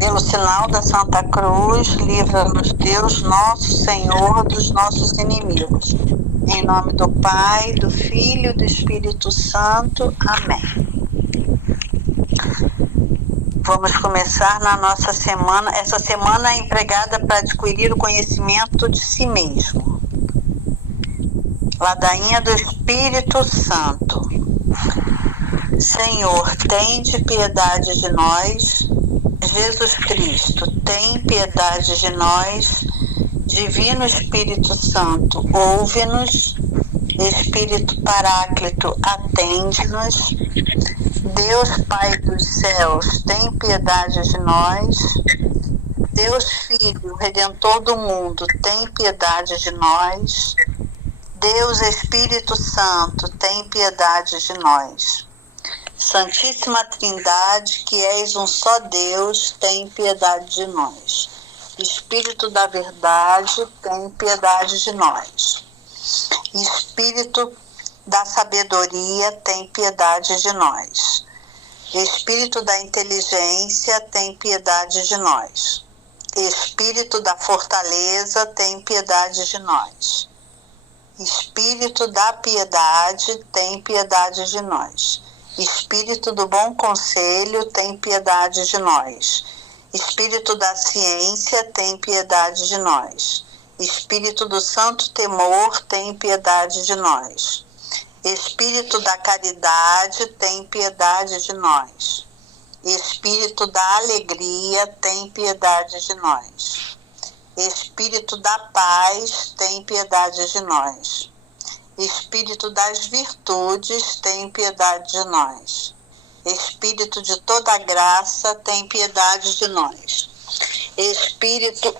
Pelo sinal da Santa Cruz, livra-nos Deus, nosso Senhor, dos nossos inimigos. Em nome do Pai, do Filho e do Espírito Santo. Amém. Vamos começar na nossa semana. Essa semana é empregada para adquirir o conhecimento de si mesmo. Ladainha do Espírito Santo. Senhor, tende piedade de nós. Jesus Cristo, tem piedade de nós. Divino Espírito Santo, ouve-nos. Espírito Paráclito, atende-nos. Deus Pai dos céus, tem piedade de nós. Deus Filho, Redentor do mundo, tem piedade de nós. Deus Espírito Santo, tem piedade de nós. Santíssima Trindade, que és um só Deus, tem piedade de nós. Espírito da verdade, tem piedade de nós. Espírito da sabedoria, tem piedade de nós. Espírito da inteligência, tem piedade de nós. Espírito da fortaleza, tem piedade de nós. Espírito da piedade, tem piedade de nós. Espírito do bom conselho, tem piedade de nós. Espírito da ciência, tem piedade de nós. Espírito do santo temor, tem piedade de nós. Espírito da caridade, tem piedade de nós. Espírito da alegria, tem piedade de nós. Espírito da paz, tem piedade de nós. Espírito das virtudes, tem piedade de nós. Espírito de toda graça, tem piedade de nós. Espírito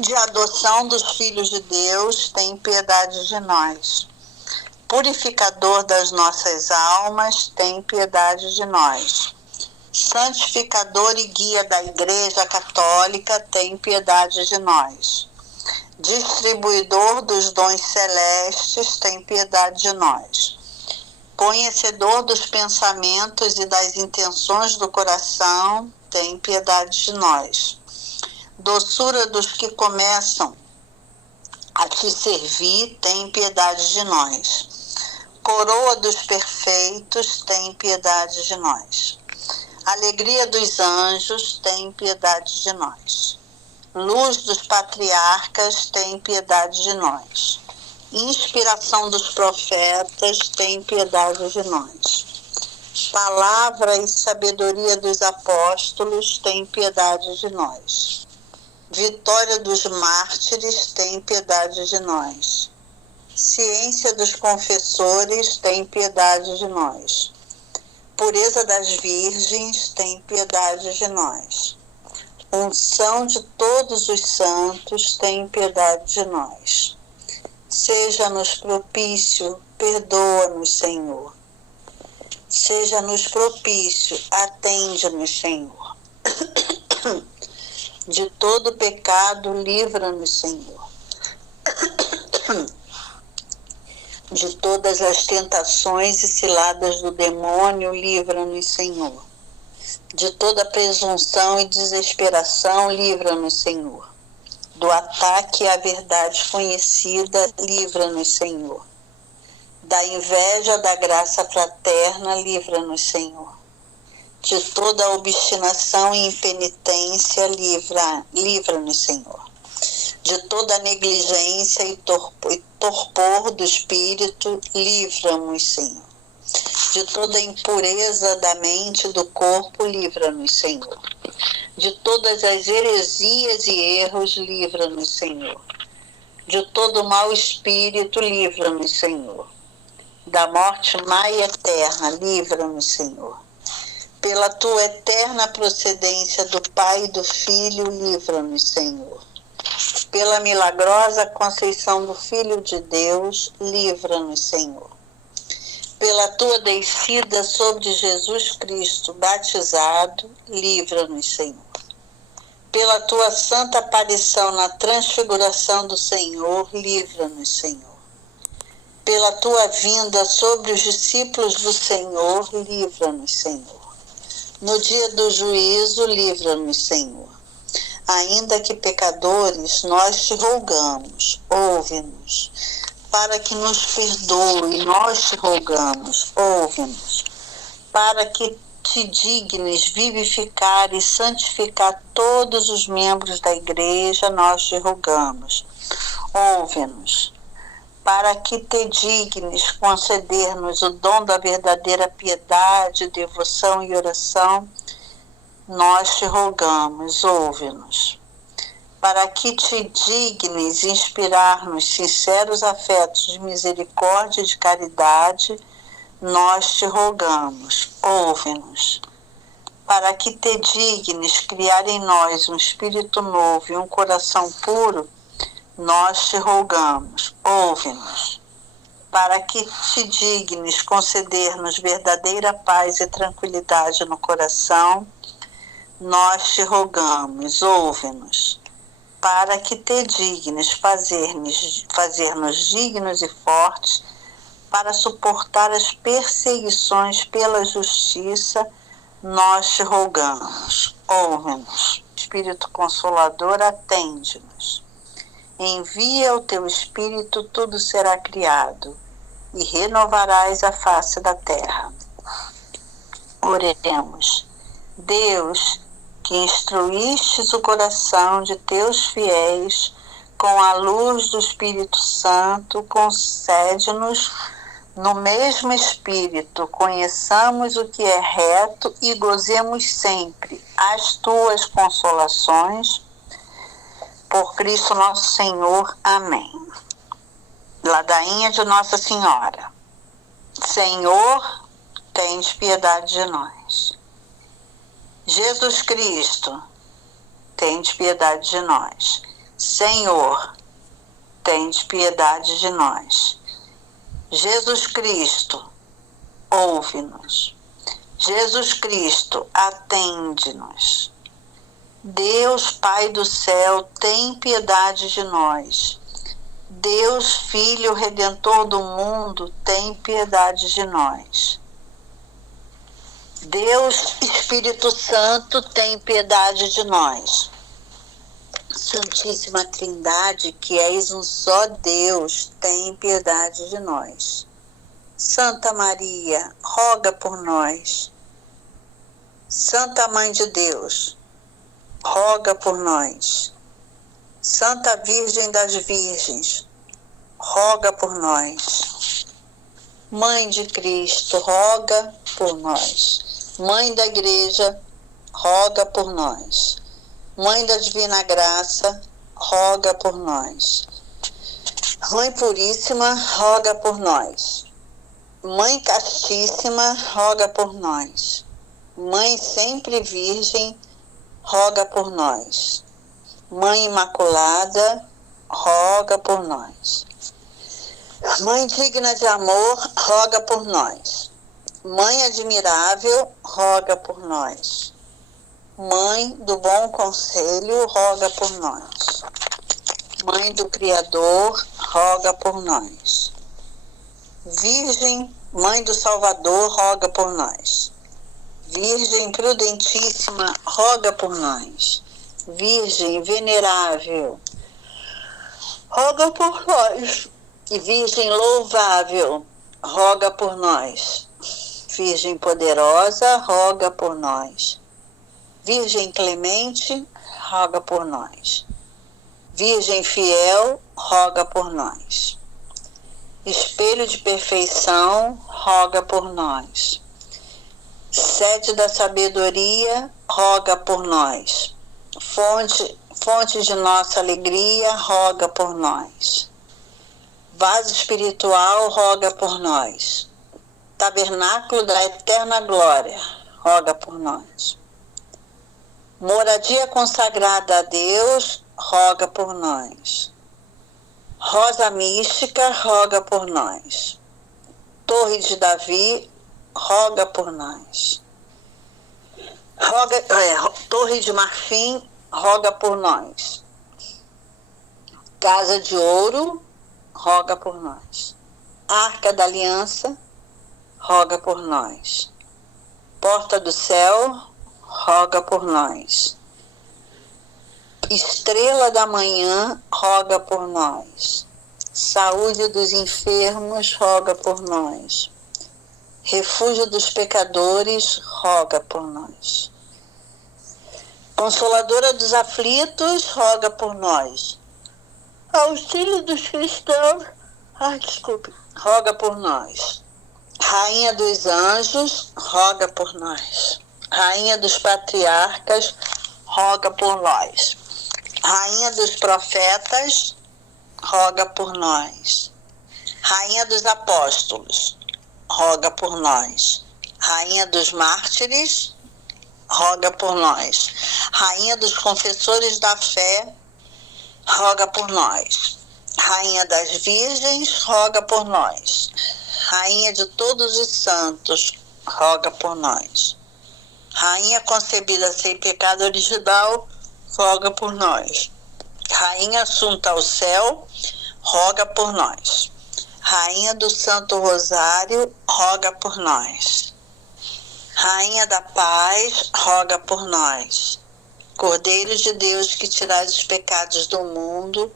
de adoção dos filhos de Deus, tem piedade de nós. Purificador das nossas almas, tem piedade de nós. Santificador e guia da Igreja Católica, tem piedade de nós. Distribuidor dos dons celestes, tem piedade de nós. Conhecedor dos pensamentos e das intenções do coração, tem piedade de nós. Doçura dos que começam a te servir, tem piedade de nós. Coroa dos perfeitos, tem piedade de nós. Alegria dos anjos, tem piedade de nós. Luz dos patriarcas, tem piedade de nós. Inspiração dos profetas, tem piedade de nós. Palavra e sabedoria dos apóstolos, tem piedade de nós. Vitória dos mártires, tem piedade de nós. Ciência dos confessores, tem piedade de nós. Pureza das virgens, tem piedade de nós. Unção de todos os santos, tem piedade de nós. Seja-nos propício, perdoa-nos, Senhor. Seja-nos propício, atende-nos, Senhor. De todo pecado, livra-nos, Senhor. De todas as tentações e ciladas do demônio, livra-nos, Senhor. De toda presunção e desesperação, livra-nos, Senhor. Do ataque à verdade conhecida, livra-nos, Senhor. Da inveja da graça fraterna, livra-nos, Senhor. De toda obstinação e impenitência, livra-nos, Senhor. De toda negligência e torpor do espírito, livra-nos, Senhor. De toda impureza da mente e do corpo, livra-nos, Senhor. De todas as heresias e erros, livra-nos, Senhor. De todo mau espírito, livra-nos, Senhor. Da morte má e eterna, livra-nos, Senhor. Pela tua eterna procedência do Pai e do Filho, livra-nos, Senhor. Pela milagrosa conceição do Filho de Deus, livra-nos, Senhor. Pela tua descida sobre Jesus Cristo batizado, livra-nos, Senhor. Pela tua santa aparição na transfiguração do Senhor, livra-nos, Senhor. Pela tua vinda sobre os discípulos do Senhor, livra-nos, Senhor. No dia do juízo, livra-nos, Senhor. Ainda que pecadores, nós te rogamos, ouve-nos. Para que nos perdoe, nós te rogamos, ouve-nos. Para que te dignes vivificar e santificar todos os membros da igreja, nós te rogamos, ouve-nos. Para que te dignes conceder-nos o dom da verdadeira piedade, devoção e oração, nós te rogamos, ouve-nos. Para que te dignes inspirar-nos sinceros afetos de misericórdia e de caridade, nós te rogamos, ouve-nos. Para que te dignes criar em nós um espírito novo e um coração puro, nós te rogamos, ouve-nos. Para que te dignes conceder-nos verdadeira paz e tranquilidade no coração, nós te rogamos, ouve-nos. Para que te dignes fazer-nos dignos e fortes para suportar as perseguições pela justiça, nós te rogamos, ouve-nos. Espírito Consolador, atende-nos. Envia o teu Espírito, tudo será criado, e renovarás a face da terra. Oremos. Deus, que instruístes o coração de teus fiéis com a luz do Espírito Santo, concede-nos, no mesmo Espírito, conheçamos o que é reto e gozemos sempre as tuas consolações. Por Cristo nosso Senhor. Amém. Ladainha de Nossa Senhora. Senhor, tens piedade de nós. Jesus Cristo, tens piedade de nós. Senhor, tens piedade de nós. Jesus Cristo, ouve-nos. Jesus Cristo, atende-nos. Deus, Pai do céu, tem piedade de nós. Deus, Filho Redentor do mundo, tem piedade de nós. Deus, Espírito Santo, tem piedade de nós. Santíssima Trindade, que és um só Deus, tem piedade de nós. Santa Maria, roga por nós. Santa Mãe de Deus, roga por nós. Santa Virgem das Virgens, roga por nós. Mãe de Cristo, roga por nós. Mãe da Igreja, roga por nós. Mãe da Divina Graça, roga por nós. Mãe Puríssima, roga por nós. Mãe Castíssima, roga por nós. Mãe Sempre Virgem, roga por nós. Mãe Imaculada, roga por nós. Mãe digna de amor, roga por nós. Mãe admirável, roga por nós. Mãe do bom conselho, roga por nós. Mãe do Criador, roga por nós. Virgem, Mãe do Salvador, roga por nós. Virgem prudentíssima, roga por nós. Virgem venerável, roga por nós. E Virgem louvável, roga por nós. Virgem poderosa, roga por nós. Virgem clemente, roga por nós. Virgem fiel, roga por nós. Espelho de perfeição, roga por nós. Sede da sabedoria, roga por nós. Fonte de nossa alegria, roga por nós. Vaso espiritual, roga por nós. Tabernáculo da eterna glória, roga por nós. Moradia consagrada a Deus, roga por nós. Rosa mística, roga por nós. Torre de Davi, roga por nós. Torre de Marfim, roga por nós. Casa de Ouro, roga por nós. Arca da Aliança, roga por nós. Porta do céu, roga por nós. Estrela da manhã, roga por nós. Saúde dos enfermos, roga por nós. Refúgio dos pecadores, roga por nós. Consoladora dos aflitos, roga por nós. Auxílio dos cristãos, roga por nós. Rainha dos anjos, roga por nós. Rainha dos patriarcas, roga por nós. Rainha dos profetas, roga por nós. Rainha dos apóstolos, roga por nós. Rainha dos mártires, roga por nós. Rainha dos confessores da fé, roga por nós. Rainha das virgens, roga por nós. Rainha de todos os santos, roga por nós. Rainha concebida sem pecado original, roga por nós. Rainha assunta ao céu, roga por nós. Rainha do Santo Rosário, roga por nós. Rainha da paz, roga por nós. Cordeiro de Deus que tirais os pecados do mundo,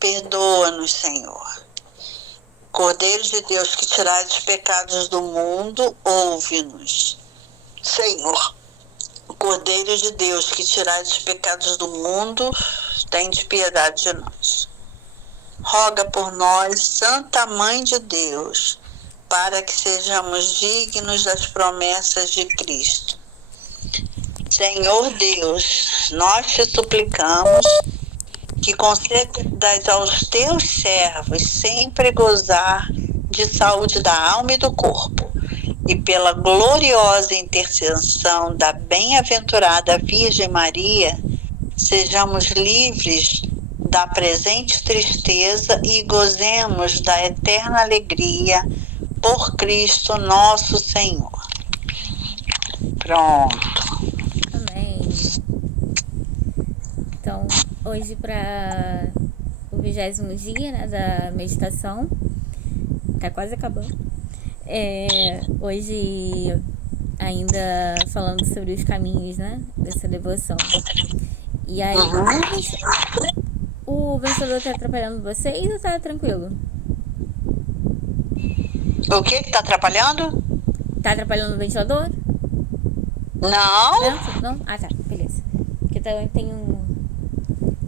perdoa-nos, Senhor. Cordeiro de Deus que tirais os pecados do mundo, ouve-nos. Senhor, Cordeiro de Deus que tirais os pecados do mundo, tende piedade de nós. Roga por nós, Santa Mãe de Deus, para que sejamos dignos das promessas de Cristo. Senhor Deus, nós te suplicamos que concedas aos teus servos sempre gozar de saúde da alma e do corpo, e pela gloriosa intercessão da bem-aventurada Virgem Maria, sejamos livres da presente tristeza e gozemos da eterna alegria por Cristo nosso Senhor. Pronto. Amém. Então, hoje para o 20º dia, né, da meditação, tá quase acabando. Hoje ainda falando sobre os caminhos, né, dessa devoção. E aí, o ventilador tá atrapalhando vocês ou tá tranquilo? O que tá atrapalhando? Tá atrapalhando o ventilador? Não. Não? Ah, tá, beleza. Porque também tem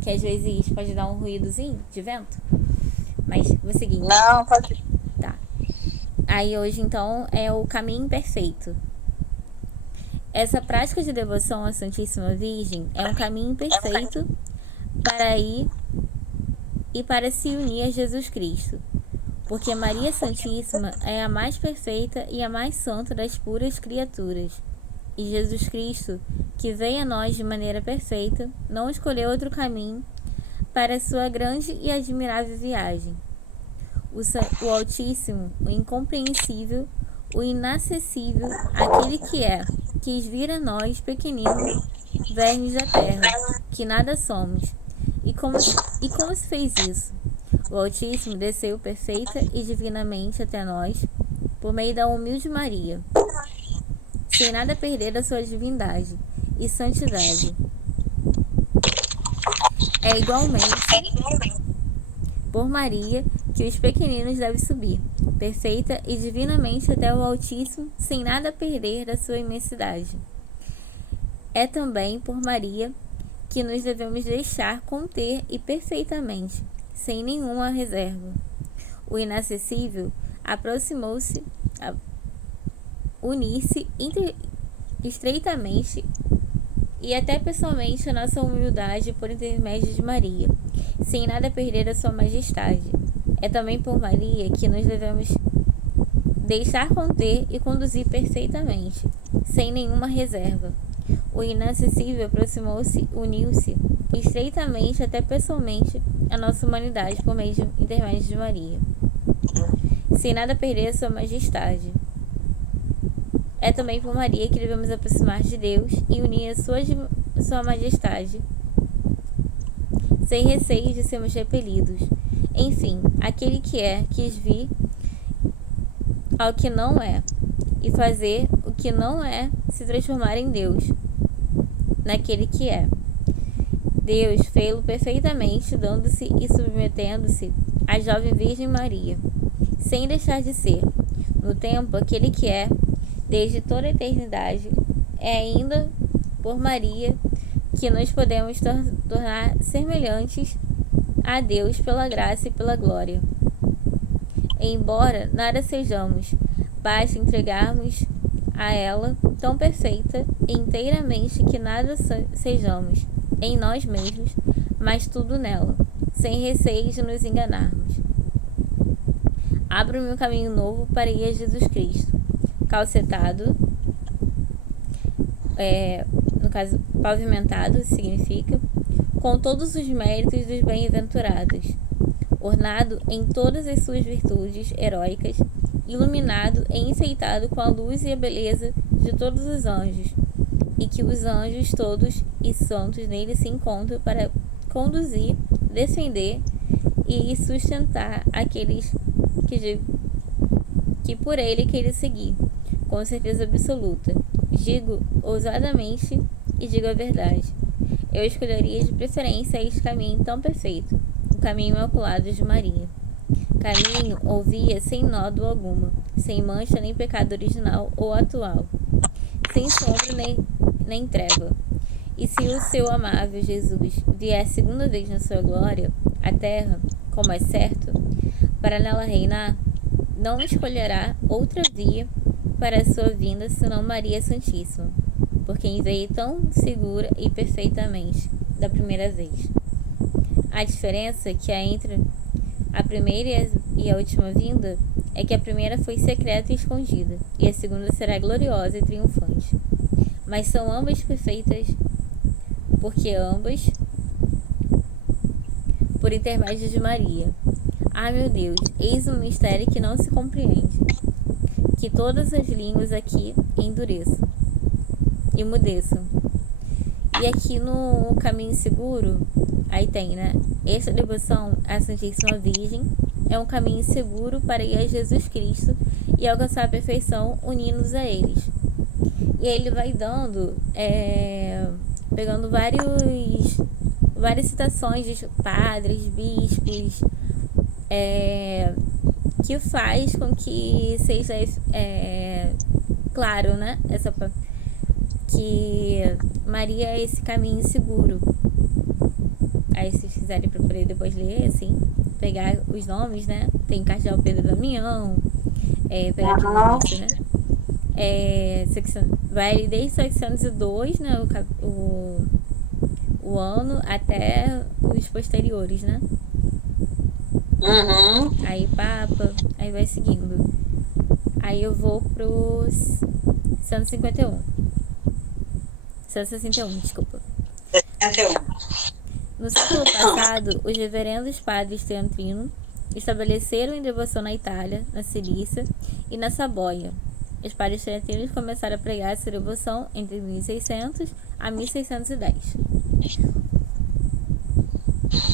que às vezes pode dar um ruídozinho de vento. Mas vou seguir. Não, pode. Tá. Aí hoje então é o caminho perfeito. Essa prática de devoção à Santíssima Virgem é um caminho perfeito para ir e para se unir a Jesus Cristo. Porque Maria Santíssima é a mais perfeita e a mais santa das puras criaturas. E Jesus Cristo, que veio a nós de maneira perfeita, não escolheu outro caminho para sua grande e admirável viagem. O Altíssimo, o incompreensível, o inacessível, aquele que quis vir a nós, pequeninos, vermes da terra, que nada somos. E como se fez isso? O Altíssimo desceu perfeita e divinamente até nós, por meio da humilde Maria, sem nada perder da sua divindade e santidade. É igualmente por Maria que os pequeninos devem subir, perfeita e divinamente até o Altíssimo, sem nada perder da sua imensidade. É também por Maria que nos devemos deixar conter e perfeitamente, sem nenhuma reserva. O inacessível aproximou-se a unir-se estreitamente e até pessoalmente a nossa humildade por intermédio de Maria, sem nada perder da sua majestade. É também por Maria que nos devemos deixar conter e conduzir perfeitamente, sem nenhuma reserva. O inacessível aproximou-se, uniu-se estreitamente até pessoalmente a nossa humanidade por meio de intermédio de Maria, sem nada perder a sua majestade. É também por Maria que devemos aproximar de Deus e unir a sua majestade, sem receio de sermos repelidos. Enfim, aquele que quis vir ao que não é, e fazer o que não é se transformar em Deus, naquele que é. Deus fê-lo perfeitamente, dando-se e submetendo-se à jovem Virgem Maria, sem deixar de ser, no tempo, aquele que é, desde toda a eternidade, é ainda por Maria que nós podemos tornar semelhantes a Deus pela graça e pela glória. Embora nada sejamos, basta entregarmos a ela tão perfeita e inteiramente que nada sejamos em nós mesmos, mas tudo nela, sem receio de nos enganarmos. Abro-me um caminho novo para ir a Jesus Cristo, calcetado, no caso, pavimentado, significa, com todos os méritos dos bem-aventurados, ornado em todas as suas virtudes heróicas, iluminado e enfeitado com a luz e a beleza de todos os anjos, e que os anjos todos e santos nele se encontram para conduzir, defender e sustentar aqueles que por ele querem seguir, com certeza absoluta. Digo ousadamente e digo a verdade. Eu escolheria de preferência este caminho tão perfeito, o caminho imaculado de Maria. Caminho ouvia sem nódoa alguma, sem mancha nem pecado original ou atual, sem sombra nem treva. E se o seu amável Jesus vier segunda vez na sua glória, à terra, como é certo, para nela reinar, não escolherá outra via para a sua vinda senão Maria Santíssima, por quem veio tão segura e perfeitamente da primeira vez. A diferença que há entre a primeira e a última vinda é que a primeira foi secreta e escondida, e a segunda será gloriosa e triunfante. Mas são ambas perfeitas, porque ambas por intermédio de Maria. Ah, meu Deus, eis um mistério que não se compreende. Que todas as línguas aqui endureçam e mudeçam. E aqui no Caminho Seguro, aí tem, né? Esta devoção à Santíssima Virgem é um caminho seguro para ir a Jesus Cristo e alcançar a perfeição unindo-nos a eles. E aí ele vai dando, pegando várias citações de padres, bispos, que faz com que seja claro, né? Que Maria é esse caminho seguro. Aí se vocês quiserem para poder depois ler, assim, pegar os nomes, né? Tem o Cardeal Pedro Damião, pegar aqui no início, né? Vai desde 702, né? O ano até os posteriores, né? Uhum. Aí Papa, aí vai seguindo. Aí eu vou pro 151. 161, desculpa. 61. No século passado, os reverendos padres Teantrino estabeleceram em devoção na Itália, na Cilícia e na Sabóia. Os padres teantrinos começaram a pregar essa devoção entre 1600 a 1610.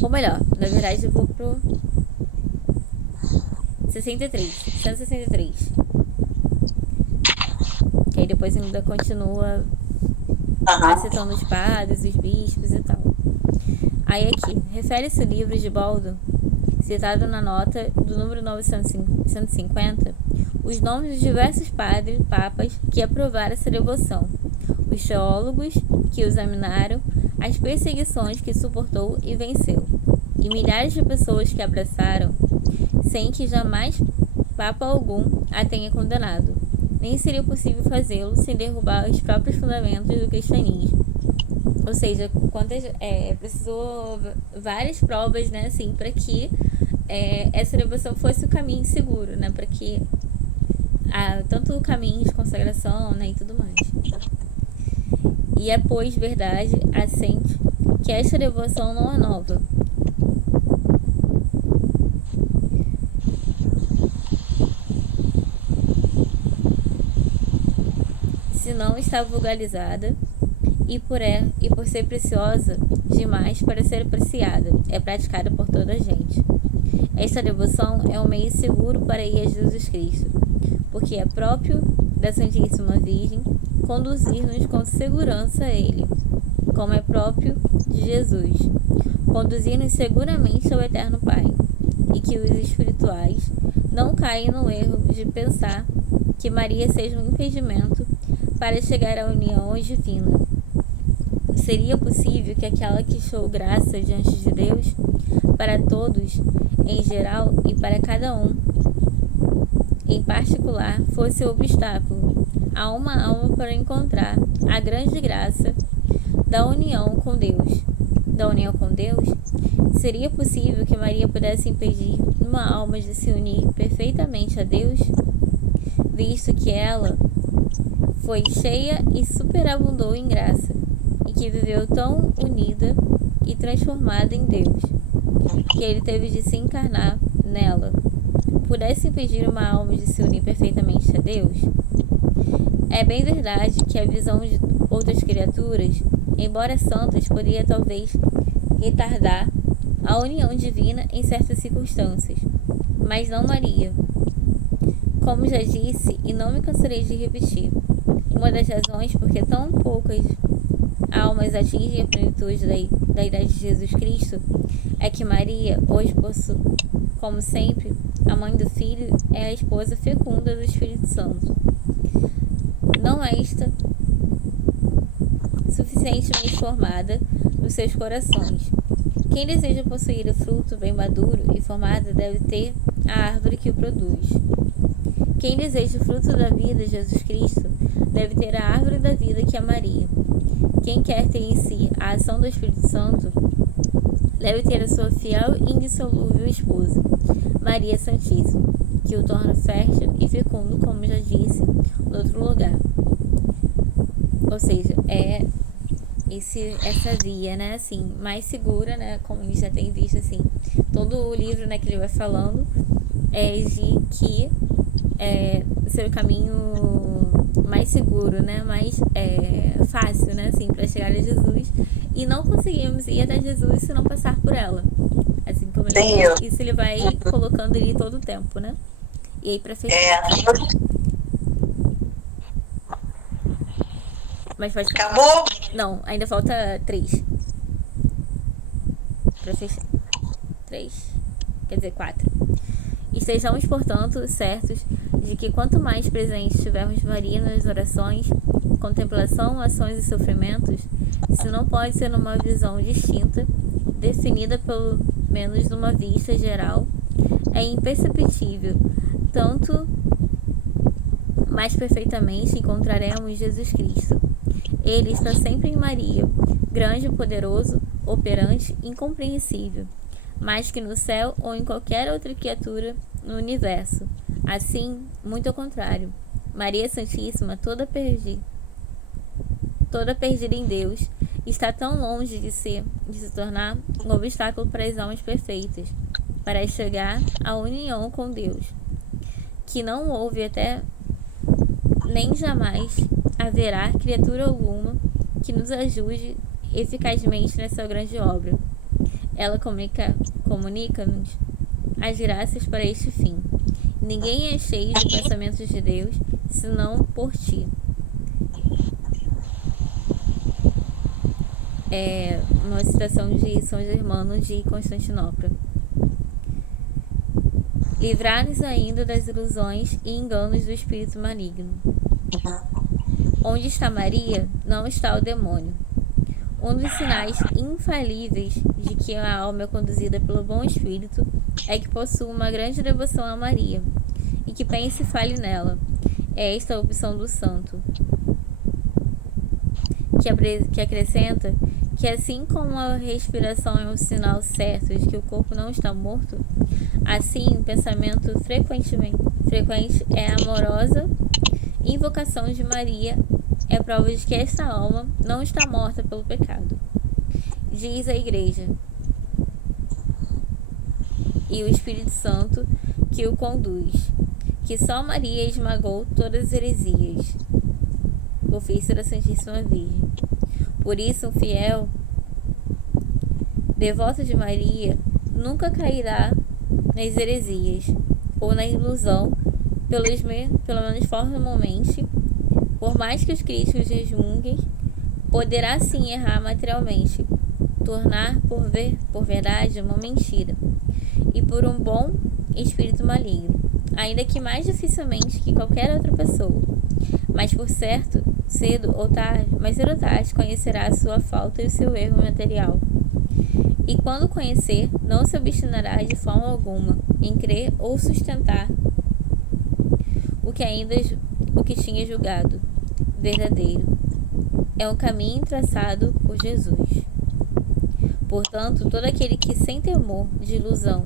Ou melhor, na verdade eu vou pro 163. Que aí depois ainda continua citando os padres, os bispos e tal. Aí aqui, refere-se o livro de Baldo, citado na nota do número 950, os nomes de diversos padres, papas, que aprovaram essa devoção, os teólogos que o examinaram, as perseguições que suportou e venceu, e milhares de pessoas que abraçaram, sem que jamais papa algum a tenha condenado. Nem seria possível fazê-lo sem derrubar os próprios fundamentos do cristianismo. Ou seja, precisou várias provas, né, assim, para que essa devoção fosse o caminho seguro, né, para que tanto o caminho de consagração, né, e tudo mais. E pois verdade assente que esta devoção não é nova. Se não está vulgarizada e por ser preciosa demais para ser apreciada, é praticada por toda a gente. Esta devoção é um meio seguro para ir a Jesus Cristo, porque é próprio da Santíssima Virgem conduzir-nos com segurança a Ele, como é próprio de Jesus, conduzir-nos seguramente ao Eterno Pai, e que os espirituais não caem no erro de pensar que Maria seja um impedimento para chegar à união divina. Seria possível que aquela que achou graça diante de Deus, para todos em geral e para cada um em particular, fosse o obstáculo a uma alma para encontrar a grande graça da união com Deus. Seria possível que Maria pudesse impedir uma alma de se unir perfeitamente a Deus, visto que ela foi cheia e superabundou em graça, e que viveu tão unida e transformada em Deus, que ele teve de se encarnar nela. Pudesse impedir uma alma de se unir perfeitamente a Deus? É bem verdade que a visão de outras criaturas, embora santas, poderia talvez retardar a união divina em certas circunstâncias, mas não Maria. Como já disse, e não me cansarei de repetir, uma das razões por que tão poucas almas atingem a plenitude da idade de Jesus Cristo é que Maria, hoje como sempre, a mãe do Filho, é a esposa fecunda do Espírito Santo. Não esta suficientemente formada nos seus corações. Quem deseja possuir o fruto bem maduro e formado deve ter a árvore que o produz. Quem deseja o fruto da vida, Jesus Cristo, deve ter a árvore da vida, que é Maria. Quem quer ter em si a ação do Espírito Santo, deve ter a sua fiel e indissolúvel esposa, Maria Santíssima, que o torna fértil e fecundo, como já disse, no outro lugar. Ou seja, é essa via, né, assim, mais segura, né, como a gente já tem visto, assim, todo o livro, né, que ele vai falando é de que ser o caminho mais seguro, né, mais fácil, né, assim, para chegar a Jesus, e não conseguimos ir até Jesus se não passar por ela, assim como isso ele vai colocando ali todo o tempo, né? E aí, para fechar, mas pode... Acabou? Não, ainda falta 3 para fechar. 3, quer dizer 4. Estejamos, portanto, certos de que quanto mais presentes tivermos Maria nas orações, contemplação, ações e sofrimentos, se não pode ser numa visão distinta, definida pelo menos numa vista geral, é imperceptível, tanto mais perfeitamente encontraremos Jesus Cristo. Ele está sempre em Maria, grande, poderoso, operante, incompreensível, mais que no céu ou em qualquer outra criatura no universo. Assim, muito ao contrário, Maria Santíssima, toda perdida em Deus, está tão longe de se tornar um obstáculo para as almas perfeitas, para chegar à união com Deus, que não houve até nem jamais haverá criatura alguma que nos ajude eficazmente nessa grande obra. Ela comunica-nos as graças para este fim. Ninguém é cheio de pensamentos de Deus, senão por ti. É uma citação de São Germano de Constantinopla. Livrar-nos ainda das ilusões e enganos do espírito maligno. Onde está Maria, não está o demônio. Um dos sinais infalíveis de que a alma é conduzida pelo bom espírito é que possua uma grande devoção a Maria, e que pense e fale nela. É esta a opção do santo, que acrescenta que assim como a respiração é um sinal certo de que o corpo não está morto, assim o pensamento frequente é a amorosa invocação de Maria é prova de que esta alma não está morta pelo pecado. Diz a Igreja, e o Espírito Santo que o conduz, que só Maria esmagou todas as heresias, o ofício da Santíssima Virgem. Por isso, um fiel devoto de Maria nunca cairá nas heresias ou na ilusão pelo menos formalmente, por mais que os críticos resmunguem, poderá sim errar materialmente, tornar por verdade uma mentira, e por um bom espírito maligno, ainda que mais dificilmente que qualquer outra pessoa. Mas por certo, cedo ou tarde conhecerá a sua falta e o seu erro material. E quando conhecer, não se obstinará de forma alguma em crer ou sustentar o que tinha julgado verdadeiro. É um caminho traçado por Jesus. Portanto, todo aquele que sem temor de ilusão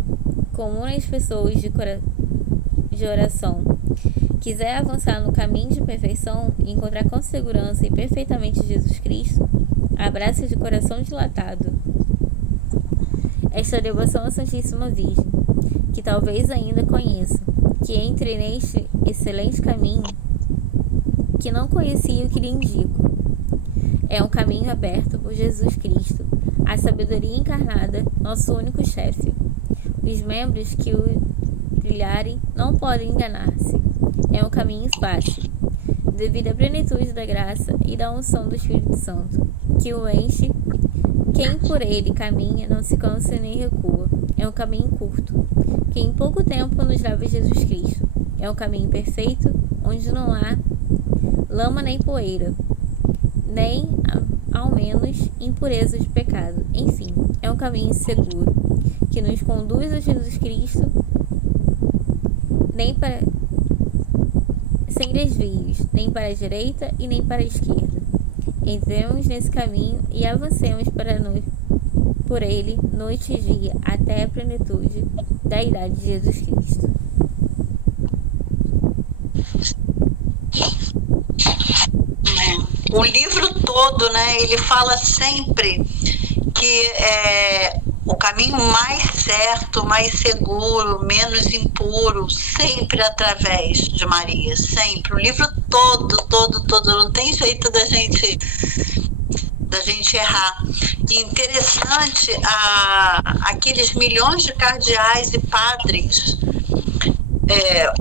comum às pessoas de oração quiser avançar no caminho de perfeição e encontrar com segurança e perfeitamente Jesus Cristo, abraça de coração dilatado esta devoção à Santíssima Virgem, que talvez ainda conheça, que entre neste excelente caminho que não conhecia o que lhe indico. É um caminho aberto por Jesus Cristo, a sabedoria encarnada, nosso único chefe. Os membros que o trilharem não podem enganar-se. É um caminho fácil, devido à plenitude da graça e da unção do Espírito Santo, que o enche. Quem por ele caminha não se cansa nem recua. É um caminho curto, que em pouco tempo nos leva a Jesus Cristo. É um caminho perfeito, onde não há lama nem poeira, nem, ao menos, impureza de pecado. Enfim, é um caminho seguro, que nos conduz a Jesus Cristo, sem desvios, nem para a direita e nem para a esquerda. Entremos nesse caminho e avancemos por ele noite e dia até a plenitude da idade de Jesus Cristo. O livro todo, né, ele fala sempre que o caminho mais certo, mais seguro, menos impuro, sempre através de Maria, sempre. O livro todo, não tem jeito da gente errar. E interessante, aqueles milhões de cardeais e padres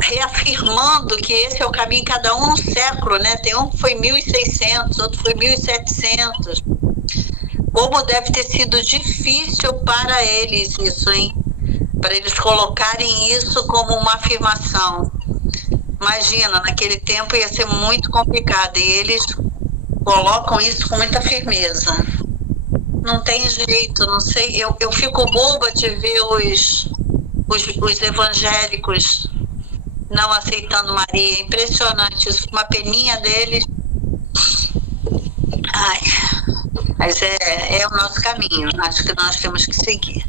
reafirmando que esse é o caminho, cada um no século, né? Tem um que foi 1600, outro foi 1700. Como deve ter sido difícil para eles isso, hein? Para eles colocarem isso como uma afirmação. Imagina, naquele tempo ia ser muito complicado, e eles colocam isso com muita firmeza. Não tem jeito, não sei, eu fico boba de ver os evangélicos não aceitando Maria. É impressionante isso, uma peninha deles. Ai, mas é o nosso caminho, acho que nós temos que seguir.